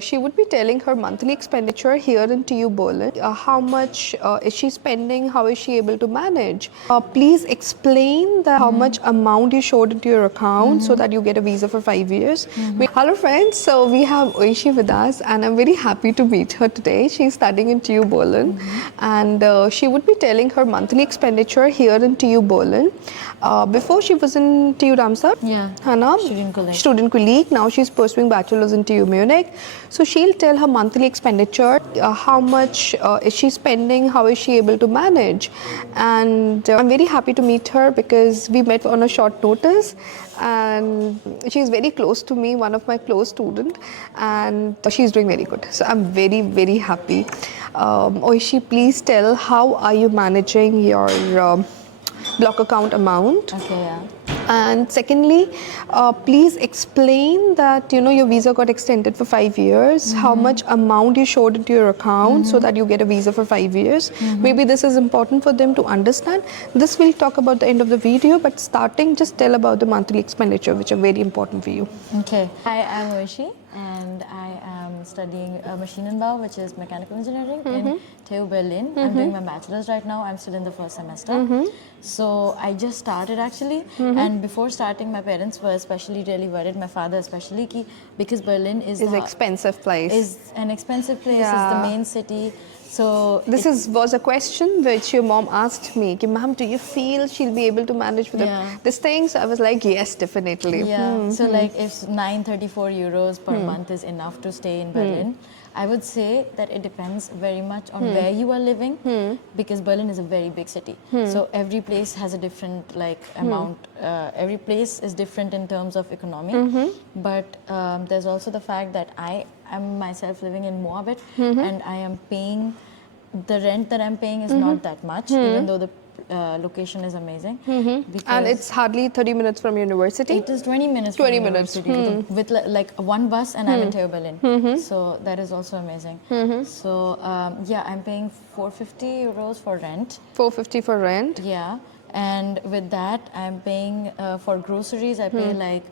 She would be telling her monthly expenditure here in TU Berlin. How much is she spending? How is she able to manage? Please explain how much amount you showed into your account so that you get a visa for 5 years. Hello friends, so we have Oishi with us and I'm very happy to meet her today. She's studying in TU Berlin and she would be telling her monthly expenditure here in TU Berlin. Before she was in TU Ramsar, student colleague. Now she's pursuing bachelor's in TU Munich. So she'll tell her monthly expenditure, how much is she spending, how is she able to manage. And I'm very happy to meet her because we met on a short notice and she's very close to me, one of my close students, and she's doing very good. So I'm very, very happy. Oishi, please tell how are you managing your block account amount? Okay, yeah. And secondly, please explain that your visa got extended for 5 years, how much amount you showed into your account so that you get a visa for 5 years. Maybe this is important for them to understand. This we'll talk about the end of the video, but starting, just tell about the monthly expenditure, which are very important for you. Okay. Hi, I'm Oishi and I am studying machine and Bau, which is mechanical engineering in TU Berlin. I'm doing my bachelor's right now. I'm still in the first semester. So I just started actually, and before starting, my parents were especially really worried. My father especially, because Berlin is an expensive place. Is an expensive place. It's the main city. So this was a question which your mom asked me. Ma'am, do you feel she'll be able to manage with this thing? So I was like, yes, definitely. Yeah. So like if 934 euros per month is enough to stay in Berlin, I would say that it depends very much on where you are living, because Berlin is a very big city. So every place has a different amount. Every place is different in terms of economy. But there's also the fact that I am myself living in Moabit, and I am paying, the rent that I'm paying is not that much, even though the location is amazing. And it's hardly 30 minutes from university? It is 20 minutes 20 from minutes. university with like one bus, and I'm in TU Berlin. So that is also amazing. So yeah, I'm paying 450 euros for rent. 450 for rent? Yeah. And with that, I'm paying for groceries, I pay like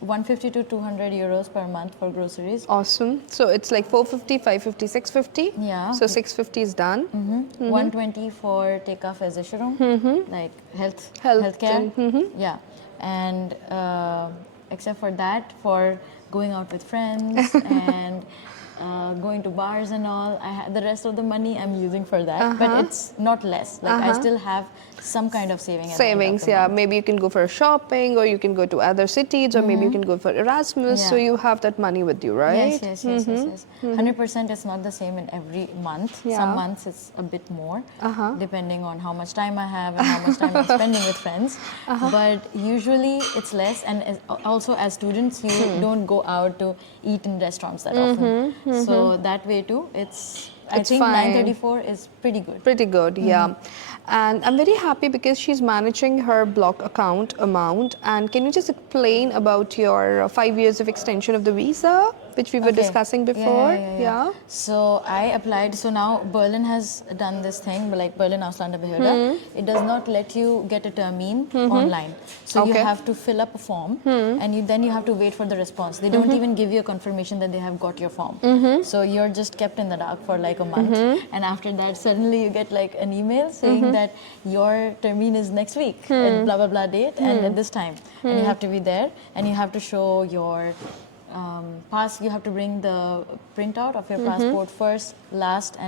150 to 200 euros per month for groceries. Awesome. So it's like 450, 550, 650. Yeah. So 650 is done. 120 for take-off Versicherung, like healthcare. Yeah. And except for that, for going out with friends and going to bars and all, the rest of the money I'm using for that, but it's not less. Like I still have some kind of savings. Yeah. Maybe you can go for shopping, or you can go to other cities, or maybe you can go for Erasmus. So you have that money with you, right? Yes. 100% it's not the same in every month. Some months it's a bit more, depending on how much time I have and how much time I'm spending with friends. But usually it's less, and also as students you don't go out to eat in restaurants that often. So that way too, I think fine. 934 is pretty good. Pretty good, yeah. And I'm very happy because she's managing her block account amount. And can you just explain about your 5 years of extension of the visa, which we were discussing before? Yeah. So I applied. So now Berlin has done this thing, like Berlin Ausländerbehörde. It does not let you get a termin online. So you have to fill up a form, and then you have to wait for the response. They don't even give you a confirmation that they have got your form. So you're just kept in the dark for like a month, and after that suddenly you get like an email saying that your termin is next week at blah blah blah date and at this time, and you have to be there, and you have to show your you have to bring the printout of your passport first last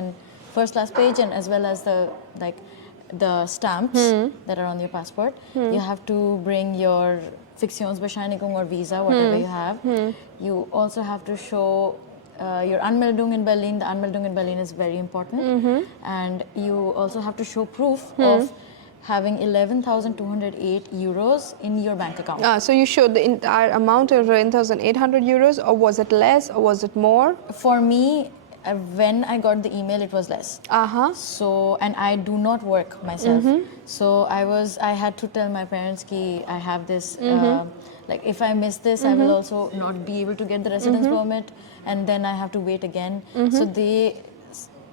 page, and as well as the stamps that are on your passport. You have to bring your Fiktionsbescheinigung or visa, whatever you have. You also have to show your Anmeldung in Berlin. The Anmeldung in Berlin is very important. And you also have to show proof of having 11,208 euros in your bank account. So you showed the entire amount of 11,800 euros, or was it less, or was it more? For me, when I got the email, it was less. So, and I do not work myself. So I had to tell my parents that I have this, like if I miss this, I will also not be able to get the residence permit, and then I have to wait again. So they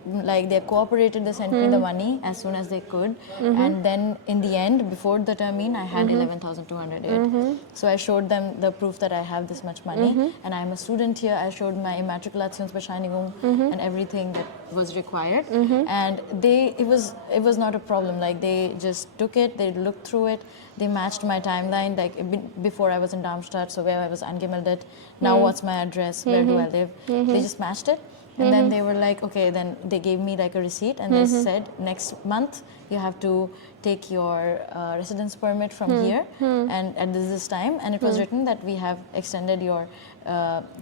like they cooperated, they sent me the money as soon as they could, and then in the end, before the termine, I had 11,208. So I showed them the proof that I have this much money, and I'm a student here. I showed my Immatrikulationsbescheinigung and everything that was required, and it was not a problem. Like they just took it, they looked through it, they matched my timeline, like before I was in Darmstadt, so where I was angemeldet, now what's my address, where do I live, they just matched it. And then they were like, okay, then they gave me like a receipt, and they said next month you have to take your residence permit from here and at this time, and it was written that we have extended your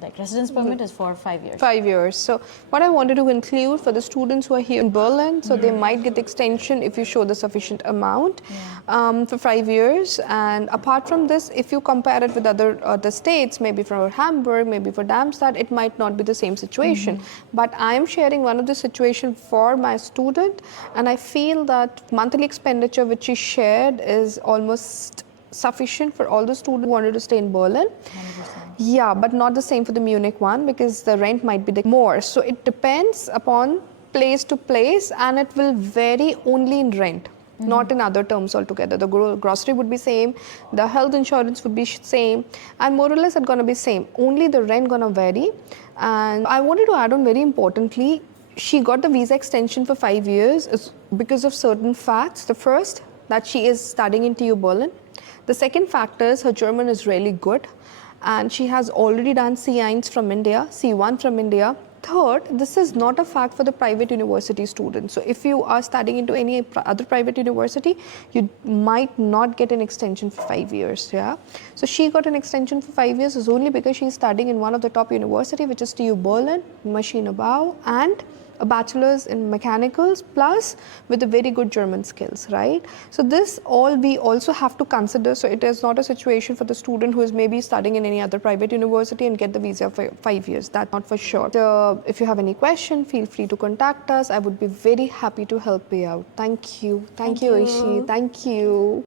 like residence permit is for 5 years. 5 years. So what I wanted to include for the students who are here in Berlin, so they might get the extension if you show the sufficient amount for 5 years. And apart from this, if you compare it with other states, maybe for Hamburg, maybe for Darmstadt, it might not be the same situation. But I am sharing one of the situation for my student, and I feel that monthly expenditure which she shared is almost sufficient for all the students who wanted to stay in Berlin. 100%. Yeah, but not the same for the Munich one, because the rent might be more. So it depends upon place to place, and it will vary only in rent, not in other terms altogether. The grocery would be same, the health insurance would be same, and more or less it's gonna be same. Only the rent gonna vary. And I wanted to add on very importantly, she got the visa extension for 5 years because of certain facts. The first, that she is studying in TU Berlin. The second factor is her German is really good, and she has already done C1 from India, C1 from India. Third, this is not a fact for the private university students. So if you are studying into any other private university, you might not get an extension for 5 years. Yeah. So she got an extension for 5 years is only because she's studying in one of the top university, which is TU Berlin, Maschinenbau, and a bachelor's in mechanicals, plus with a very good German skills, right? So this all we also have to consider. So it is not a situation for the student who is maybe studying in any other private university and get the visa for 5 years. That's not for sure. So if you have any question, feel free to contact us. I would be very happy to help you out. Thank you. Thank you, Oishi. Thank you.